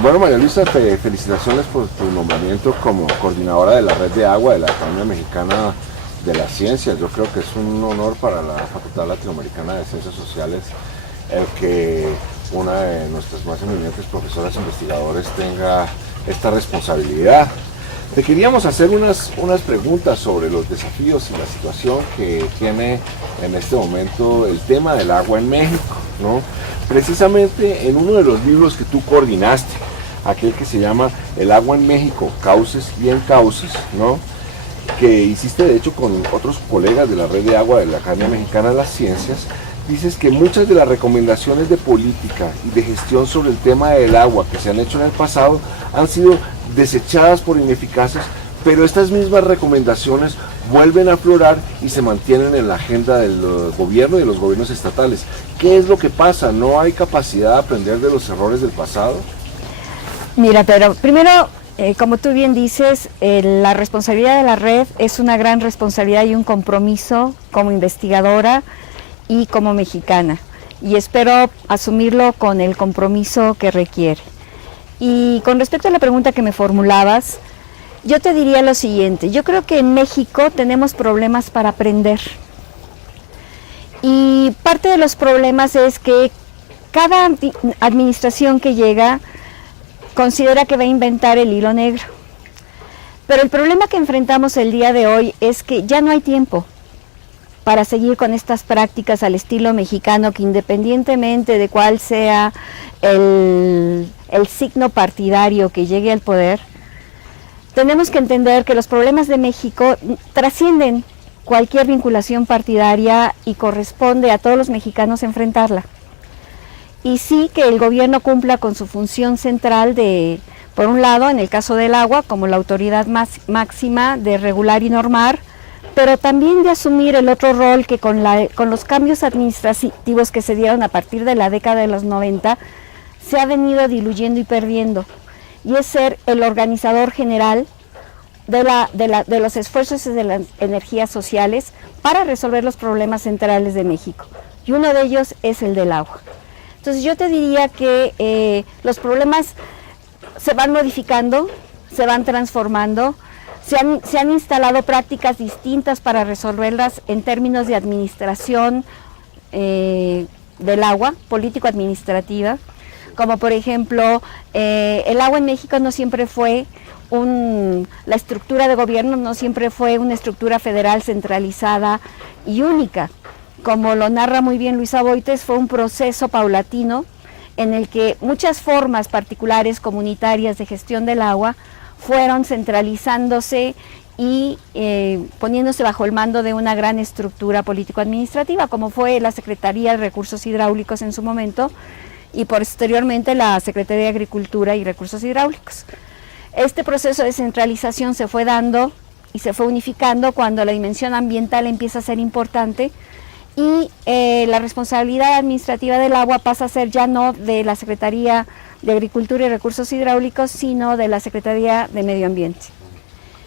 Bueno, María Luisa, felicitaciones por tu nombramiento como coordinadora de la Red de Agua de la Academia Mexicana de las Ciencias. Yo creo que es un honor para la Facultad Latinoamericana de Ciencias Sociales el que una de nuestras más eminentes profesoras investigadores tenga esta responsabilidad. Te queríamos hacer unas preguntas sobre los desafíos y la situación que tiene en este momento el tema del agua en México, ¿no? Precisamente en uno de los libros que tú coordinaste, aquel que se llama El agua en México, cauces y encauces, ¿no?, que hiciste de hecho con otros colegas de la Red de Agua de la Academia Mexicana de las Ciencias, dices que muchas de las recomendaciones de política y de gestión sobre el tema del agua que se han hecho en el pasado han sido desechadas por ineficaces, pero estas mismas recomendaciones vuelven a aflorar y se mantienen en la agenda del gobierno y de los gobiernos estatales. ¿Qué es lo que pasa? ¿No hay capacidad de aprender de los errores del pasado? Mira, pero primero, como tú bien dices, la responsabilidad de la red es una gran responsabilidad y un compromiso como investigadora y como mexicana, y espero asumirlo con el compromiso que requiere. Y con respecto a la pregunta que me formulabas, yo te diría lo siguiente: yo creo que en México tenemos problemas para aprender, y parte de los problemas es que cada administración que llega considera que va a inventar el hilo negro, pero el problema que enfrentamos el día de hoy es que ya no hay tiempo para seguir con estas prácticas al estilo mexicano, que independientemente de cuál sea el signo partidario que llegue al poder, tenemos que entender que los problemas de México trascienden cualquier vinculación partidaria y corresponde a todos los mexicanos enfrentarla. Y sí que el gobierno cumpla con su función central de, por un lado, en el caso del agua, como la autoridad máxima de regular y normar, pero también de asumir el otro rol que con los cambios administrativos que se dieron a partir de la década de los 90 se ha venido diluyendo y perdiendo, y es ser el organizador general de los esfuerzos de las energías sociales para resolver los problemas centrales de México, y uno de ellos es el del agua. Entonces yo te diría que los problemas se van modificando, se van transformando. Se han instalado prácticas distintas para resolverlas en términos de administración del agua, político-administrativa, como por ejemplo, el agua en México no siempre fue la estructura de gobierno no siempre fue una estructura federal centralizada y única. Como lo narra muy bien Luisa Boites, fue un proceso paulatino en el que muchas formas particulares comunitarias de gestión del agua fueron centralizándose y poniéndose bajo el mando de una gran estructura político-administrativa, como fue la Secretaría de Recursos Hidráulicos en su momento y posteriormente la Secretaría de Agricultura y Recursos Hidráulicos. Este proceso de centralización se fue dando y se fue unificando cuando la dimensión ambiental empieza a ser importante y la responsabilidad administrativa del agua pasa a ser ya no de la Secretaría de Agricultura y Recursos Hidráulicos, sino de la Secretaría de Medio Ambiente.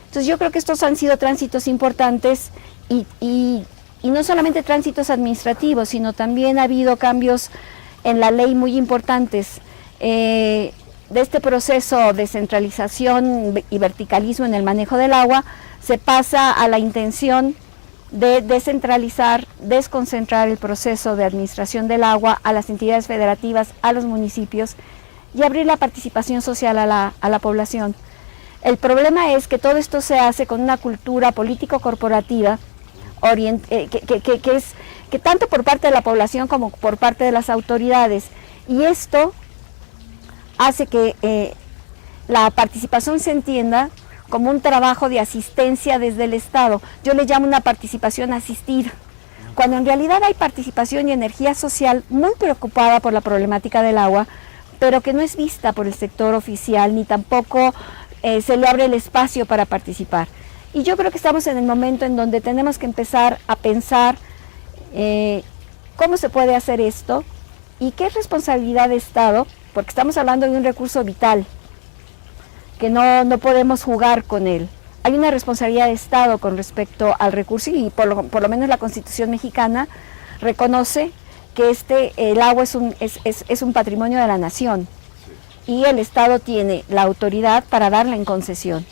Entonces yo creo que estos han sido tránsitos importantes y no solamente tránsitos administrativos, sino también ha habido cambios en la ley muy importantes. De este proceso de centralización y verticalismo en el manejo del agua, se pasa a la intención de descentralizar, desconcentrar el proceso de administración del agua a las entidades federativas, a los municipios, y abrir la participación social a la población. El problema es que todo esto se hace con una cultura político-corporativa que tanto por parte de la población como por parte de las autoridades, y esto hace que la participación se entienda como un trabajo de asistencia desde el Estado. Yo le llamo una participación asistida, cuando en realidad hay participación y energía social muy preocupada por la problemática del agua, pero que no es vista por el sector oficial, ni tampoco se le abre el espacio para participar. Y yo creo que estamos en el momento en donde tenemos que empezar a pensar cómo se puede hacer esto y qué es responsabilidad de Estado, porque estamos hablando de un recurso vital que no podemos jugar con él. Hay una responsabilidad de Estado con respecto al recurso y por lo menos la Constitución mexicana reconoce que el agua es un patrimonio de la nación y el Estado tiene la autoridad para darla en concesión,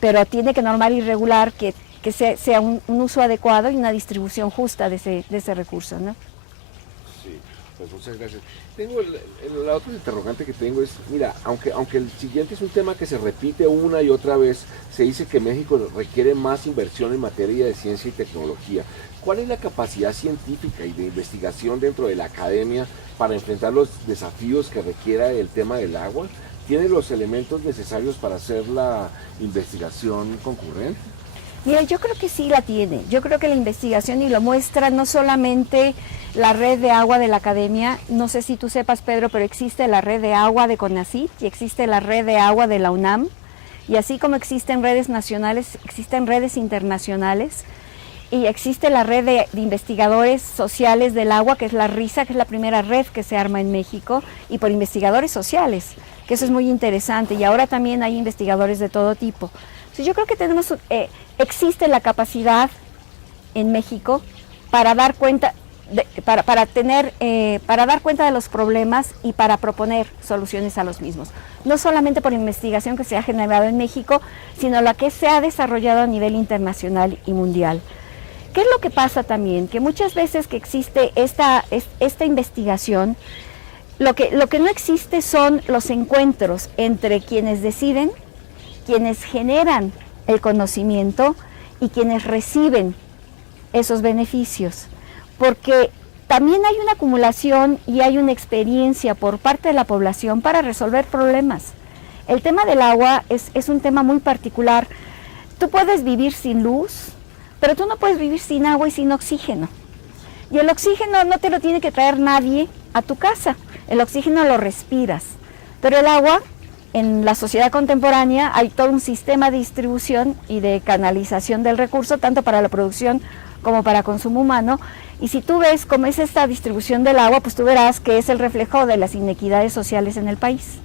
pero tiene que normar y regular que sea un uso adecuado y una distribución justa de ese recurso, ¿no? Sí, pues muchas gracias. La otra interrogante que tengo es, mira, aunque el siguiente es un tema que se repite una y otra vez, se dice que México requiere más inversión en materia de ciencia y tecnología. ¿Cuál es la capacidad científica y de investigación dentro de la academia para enfrentar los desafíos que requiera el tema del agua? ¿Tiene los elementos necesarios para hacer la investigación concurrente? Mira, yo creo que sí la tiene. Yo creo que la investigación, y lo muestra no solamente la red de agua de la academia, no sé si tú sepas, Pedro, pero existe la red de agua de CONACYT y existe la red de agua de la UNAM, y así como existen redes nacionales, existen redes internacionales, y existe la red de investigadores sociales del agua, que es la RISA, que es la primera red que se arma en México, y por investigadores sociales, que eso es muy interesante, y ahora también hay investigadores de todo tipo. Entonces, yo creo que existe la capacidad en México para dar cuenta para dar cuenta de los problemas y para proponer soluciones a los mismos. No solamente por investigación que se ha generado en México, sino la que se ha desarrollado a nivel internacional y mundial. ¿Qué es lo que pasa también? Que muchas veces que existe esta investigación, lo que no existe son los encuentros entre quienes deciden, quienes generan el conocimiento y quienes reciben esos beneficios, porque también hay una acumulación y hay una experiencia por parte de la población para resolver problemas. El tema del agua es un tema muy particular. Tú puedes vivir sin luz, pero tú no puedes vivir sin agua y sin oxígeno. Y el oxígeno no te lo tiene que traer nadie a tu casa, el oxígeno lo respiras, pero el agua, en la sociedad contemporánea hay todo un sistema de distribución y de canalización del recurso, tanto para la producción como para consumo humano, y si tú ves cómo es esta distribución del agua, pues tú verás que es el reflejo de las inequidades sociales en el país.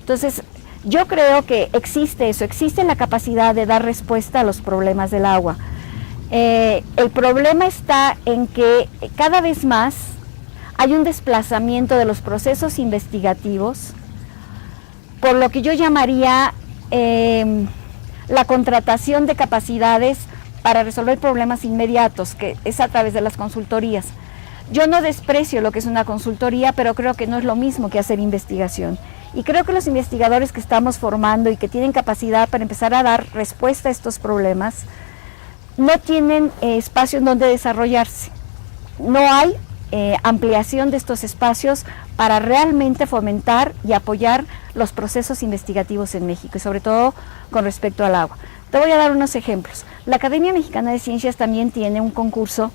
Entonces, yo creo que existe eso, existe la capacidad de dar respuesta a los problemas del agua. El problema está en que cada vez más hay un desplazamiento de los procesos investigativos por lo que yo llamaría la contratación de capacidades para resolver problemas inmediatos, que es a través de las consultorías. Yo no desprecio lo que es una consultoría, pero creo que no es lo mismo que hacer investigación. Y creo que los investigadores que estamos formando y que tienen capacidad para empezar a dar respuesta a estos problemas, no tienen espacio en donde desarrollarse. No hay ampliación de estos espacios para realmente fomentar y apoyar los procesos investigativos en México, y sobre todo con respecto al agua. Te voy a dar unos ejemplos. La Academia Mexicana de Ciencias también tiene un concurso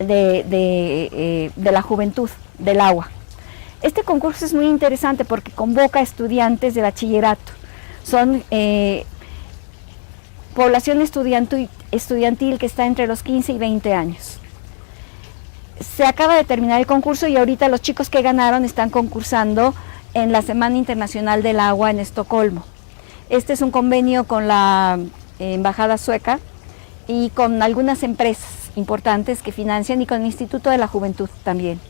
de la juventud del agua. Este concurso es muy interesante porque convoca a estudiantes de bachillerato. Son población estudiantil que está entre los 15 y 20 años. Se acaba de terminar el concurso y ahorita los chicos que ganaron están concursando en la Semana Internacional del Agua en Estocolmo. Este es un convenio con la Embajada Sueca y con algunas empresas importantes que financian, y con el Instituto de la Juventud también.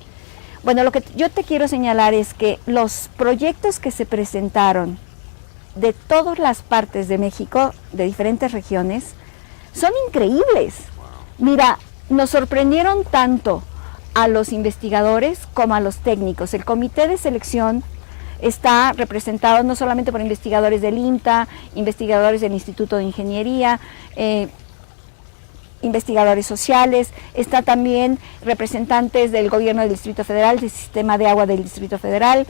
Bueno, lo que yo te quiero señalar es que los proyectos que se presentaron de todas las partes de México, de diferentes regiones, son increíbles. Mira, nos sorprendieron tanto a los investigadores como a los técnicos. El comité de selección está representado no solamente por investigadores del INTA, investigadores del Instituto de Ingeniería, investigadores sociales, está también representantes del gobierno del Distrito Federal, del Sistema de Agua del Distrito Federal,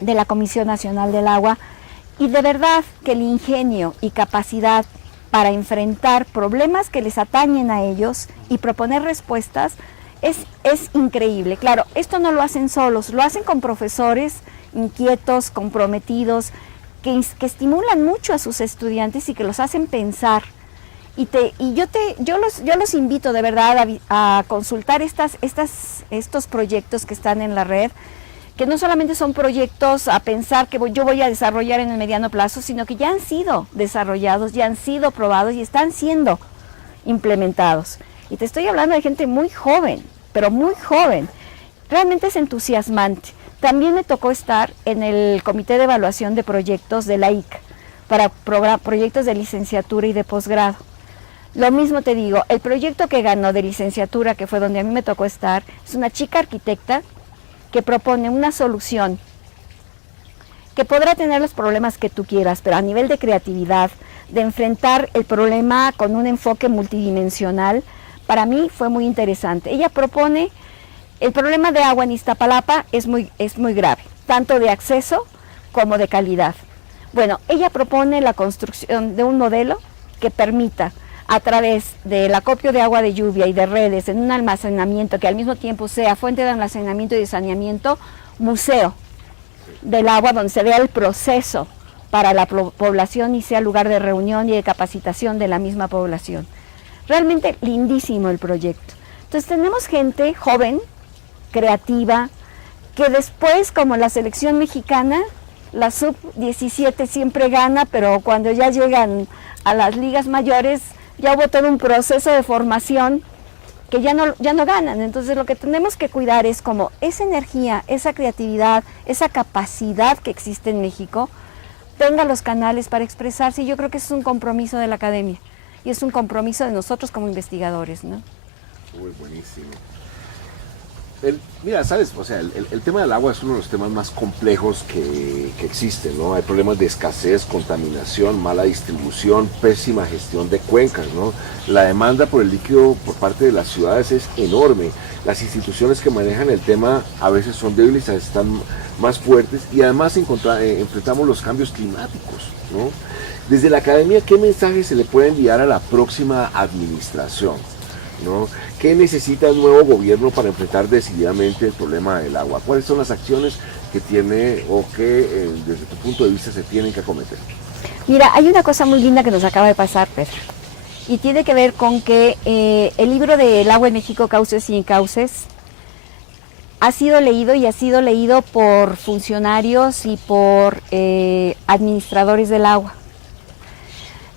de la Comisión Nacional del Agua, y de verdad que el ingenio y capacidad para enfrentar problemas que les atañen a ellos y proponer respuestas es increíble. Claro, esto no lo hacen solos, lo hacen con profesores inquietos, comprometidos, que estimulan mucho a sus estudiantes y que los hacen pensar. Yo los invito de verdad a consultar estos proyectos que están en la red, que no solamente son proyectos a pensar que yo voy a desarrollar en el mediano plazo, sino que ya han sido desarrollados, ya han sido probados y están siendo implementados. Y te estoy hablando de gente muy joven, pero muy joven. Realmente es entusiasmante. También me tocó estar en el Comité de Evaluación de Proyectos de la ICA para proyectos de licenciatura y de posgrado. Lo mismo te digo, el proyecto que ganó de licenciatura, que fue donde a mí me tocó estar, es una chica arquitecta que propone una solución que podrá tener los problemas que tú quieras, pero a nivel de creatividad, de enfrentar el problema con un enfoque multidimensional, para mí fue muy interesante. Ella propone, el problema de agua en Iztapalapa es muy grave, tanto de acceso como de calidad. Bueno, ella propone la construcción de un modelo que permita, a través del acopio de agua de lluvia y de redes en un almacenamiento que al mismo tiempo sea fuente de almacenamiento y de saneamiento, museo del agua donde se vea el proceso para la población y sea lugar de reunión y de capacitación de la misma población. Realmente lindísimo el proyecto. Entonces tenemos gente joven, creativa, que después, como la selección mexicana, la sub-17 siempre gana, pero cuando ya llegan a las ligas mayores, ya hubo todo un proceso de formación que ya no ganan. Entonces lo que tenemos que cuidar es como esa energía, esa creatividad, esa capacidad que existe en México, tenga los canales para expresarse, y yo creo que es un compromiso de la academia, y es un compromiso de nosotros como investigadores, ¿no? Uy, buenísimo. Mira, sabes, o sea, el tema del agua es uno de los temas más complejos que existen, ¿no? Hay problemas de escasez, contaminación, mala distribución, pésima gestión de cuencas, ¿no? La demanda por el líquido por parte de las ciudades es enorme. Las instituciones que manejan el tema a veces son débiles, a veces están más fuertes, y además enfrentamos los cambios climáticos, ¿no? Desde la academia, ¿qué mensajes se le puede enviar a la próxima administración, ¿no? ¿Qué necesita el nuevo gobierno para enfrentar decididamente el problema del agua? ¿Cuáles son las acciones que tiene o que desde tu punto de vista se tienen que acometer? Mira, hay una cosa muy linda que nos acaba de pasar, Pedro, y tiene que ver con que el libro del agua en México, Cauces y Encauces, ha sido leído por funcionarios y por administradores del agua.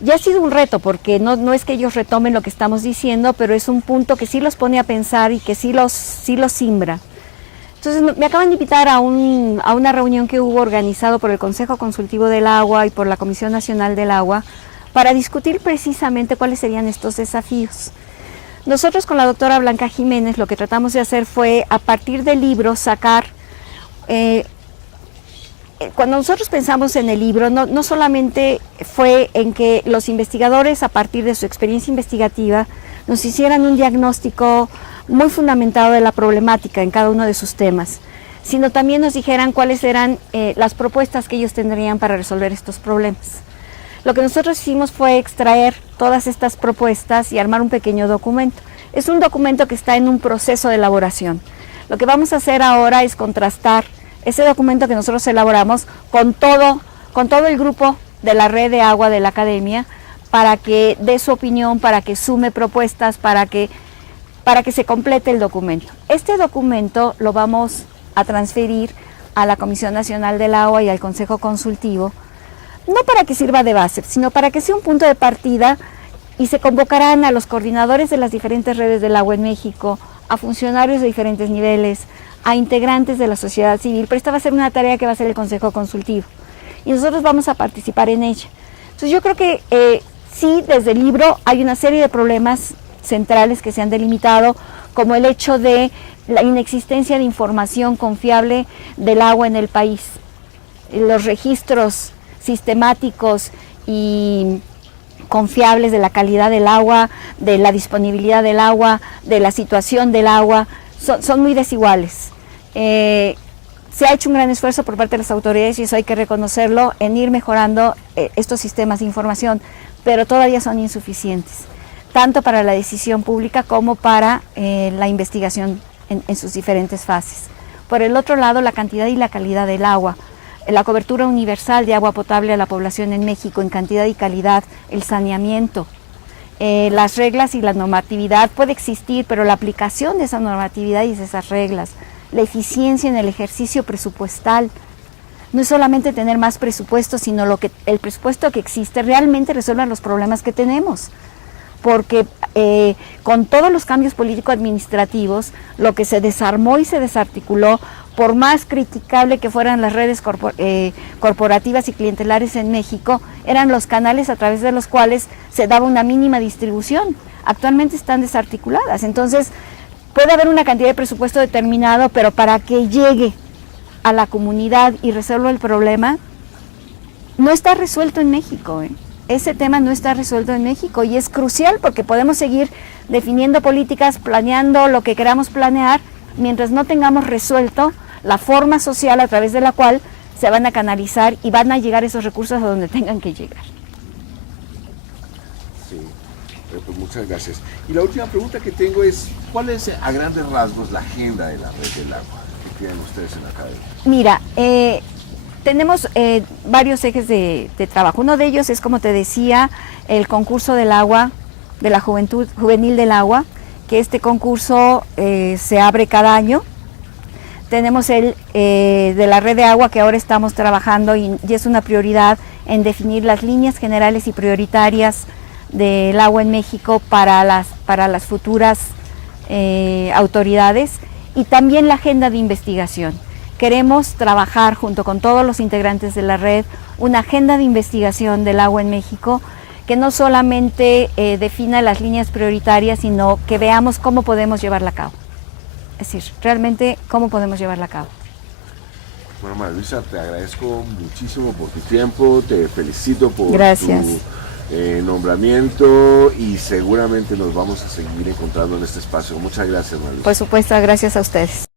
Ya ha sido un reto, porque no es que ellos retomen lo que estamos diciendo, pero es un punto que sí los pone a pensar y que sí los simbra. Entonces me acaban de invitar a una reunión que hubo organizado por el Consejo Consultivo del Agua y por la Comisión Nacional del Agua para discutir precisamente cuáles serían estos desafíos. Nosotros con la doctora Blanca Jiménez lo que tratamos de hacer fue, a partir del libro, sacar... Cuando nosotros pensamos en el libro, no solamente fue en que los investigadores, a partir de su experiencia investigativa, nos hicieran un diagnóstico muy fundamentado de la problemática en cada uno de sus temas, sino también nos dijeran cuáles eran las propuestas que ellos tendrían para resolver estos problemas. Lo que nosotros hicimos fue extraer todas estas propuestas y armar un pequeño documento. Es un documento que está en un proceso de elaboración. Lo que vamos a hacer ahora es contrastar ese documento que nosotros elaboramos con todo el grupo de la red de agua de la academia, para que dé su opinión, para que sume propuestas, para que se complete el documento. Este documento lo vamos a transferir a la Comisión Nacional del Agua y al Consejo Consultivo, no para que sirva de base, sino para que sea un punto de partida, y se convocarán a los coordinadores de las diferentes redes del agua en México, a funcionarios de diferentes niveles, a integrantes de la sociedad civil, pero esta va a ser una tarea que va a hacer el Consejo Consultivo, y nosotros vamos a participar en ella. Entonces yo creo que sí, desde el libro hay una serie de problemas centrales que se han delimitado, como el hecho de la inexistencia de información confiable del agua en el país, los registros sistemáticos y confiables de la calidad del agua, de la disponibilidad del agua, de la situación del agua, son muy desiguales. Se ha hecho un gran esfuerzo por parte de las autoridades, y eso hay que reconocerlo, en ir mejorando estos sistemas de información, pero todavía son insuficientes, tanto para la decisión pública como para la investigación en sus diferentes fases. Por el otro lado, la cantidad y la calidad del agua, la cobertura universal de agua potable a la población en México en cantidad y calidad, el saneamiento, las reglas y la normatividad puede existir, pero la aplicación de esa normatividad y de esas reglas, la eficiencia en el ejercicio presupuestal. No es solamente tener más presupuesto, sino el presupuesto que existe realmente resuelva los problemas que tenemos. Porque con todos los cambios político-administrativos, lo que se desarmó y se desarticuló, por más criticable que fueran las redes corporativas y clientelares en México, eran los canales a través de los cuales se daba una mínima distribución. Actualmente están desarticuladas. Entonces, puede haber una cantidad de presupuesto determinado, pero para que llegue a la comunidad y resuelva el problema, no está resuelto en México. Ese tema no está resuelto en México y es crucial porque podemos seguir definiendo políticas, planeando lo que queramos planear, mientras no tengamos resuelto la forma social a través de la cual se van a canalizar y van a llegar esos recursos a donde tengan que llegar. Sí, pues muchas gracias. Y la última pregunta que tengo es, ¿cuál es a grandes rasgos la agenda de la Red del Agua que tienen ustedes en la academia? Mira, tenemos varios ejes de trabajo. Uno de ellos es, como te decía, el concurso del agua, de la Juventud Juvenil del Agua, que este concurso se abre cada año. Tenemos el de la Red de Agua, que ahora estamos trabajando y es una prioridad en definir las líneas generales y prioritarias del agua en México para las futuras autoridades, y también la agenda de investigación. Queremos trabajar junto con todos los integrantes de la red una agenda de investigación del agua en México que no solamente defina las líneas prioritarias, sino que veamos cómo podemos llevarla a cabo. Es decir, realmente cómo podemos llevarla a cabo. Bueno, María Luisa, te agradezco muchísimo por tu tiempo, te felicito por Gracias. tu nombramiento y seguramente nos vamos a seguir encontrando en este espacio. Muchas gracias, María Luisa. Por supuesto, gracias a ustedes.